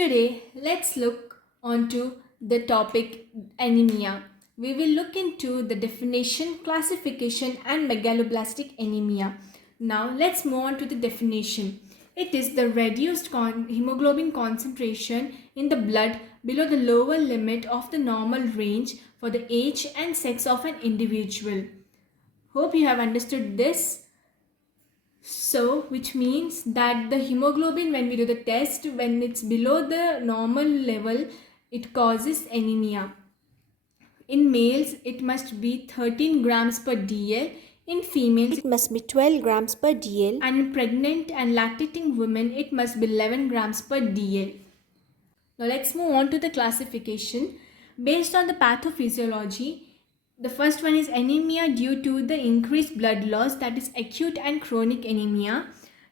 Today, let's look onto the topic anemia. We will look into the definition, classification and megaloblastic anemia. Now, let's move on to the definition. It is the reduced hemoglobin concentration in the blood below the lower limit of the normal range for the age and sex of an individual. Hope you have understood this. So, which means that the hemoglobin, when we do the test, when it's below the normal level, it causes anemia. In males, it must be 13 grams per dl. In females, it must be 12 grams per dl. And in pregnant and lactating women, it must be 11 grams per dl. Now, let's move on to the classification. Based on the pathophysiology, the first one is anemia due to the increased blood loss, that is acute and chronic anemia,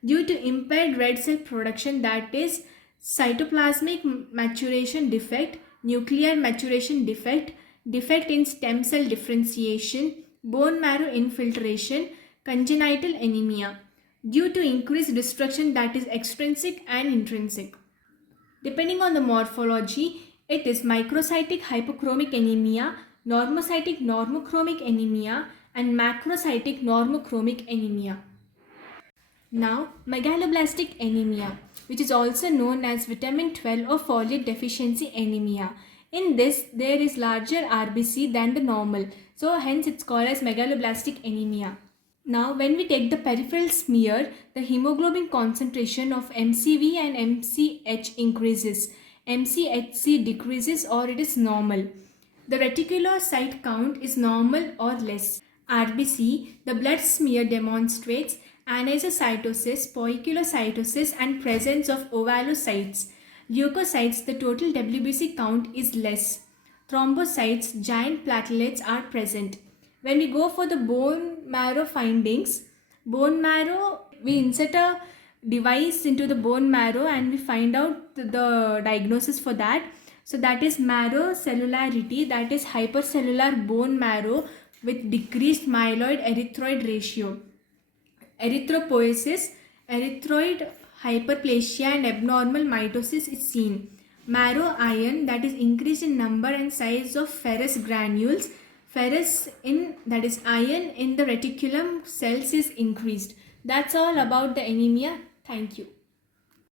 due to impaired red cell production, that is cytoplasmic maturation defect, nuclear maturation defect, defect in stem cell differentiation, bone marrow infiltration, congenital anemia, due to increased destruction, that is extrinsic and intrinsic. Depending on the morphology, it is microcytic hypochromic anemia, normocytic normochromic anemia and macrocytic normochromic anemia. Now, megaloblastic anemia, which is also known as vitamin 12 or folate deficiency anemia. In this, there is larger RBC than the normal, so hence it's called as megaloblastic anemia. Now, when we take the peripheral smear, the hemoglobin concentration of MCV and MCH increases. MCHC decreases or it is normal. The reticulocyte count is normal or less. RBC, the blood smear demonstrates anisocytosis, poikilocytosis and presence of ovalocytes. Leukocytes, the total WBC count is less. Thrombocytes, giant platelets are present. When we go for the bone marrow findings, bone marrow, we insert a device into the bone marrow and we find out the diagnosis for that. So that is marrow cellularity, that is hypercellular bone marrow with decreased myeloid erythroid ratio. Erythropoiesis, erythroid hyperplasia and abnormal mitosis is seen. Marrow iron, that is increase in number and size of ferrous granules. Ferrous in, that is iron in the reticulum cells is increased. That's all about the anemia. Thank you.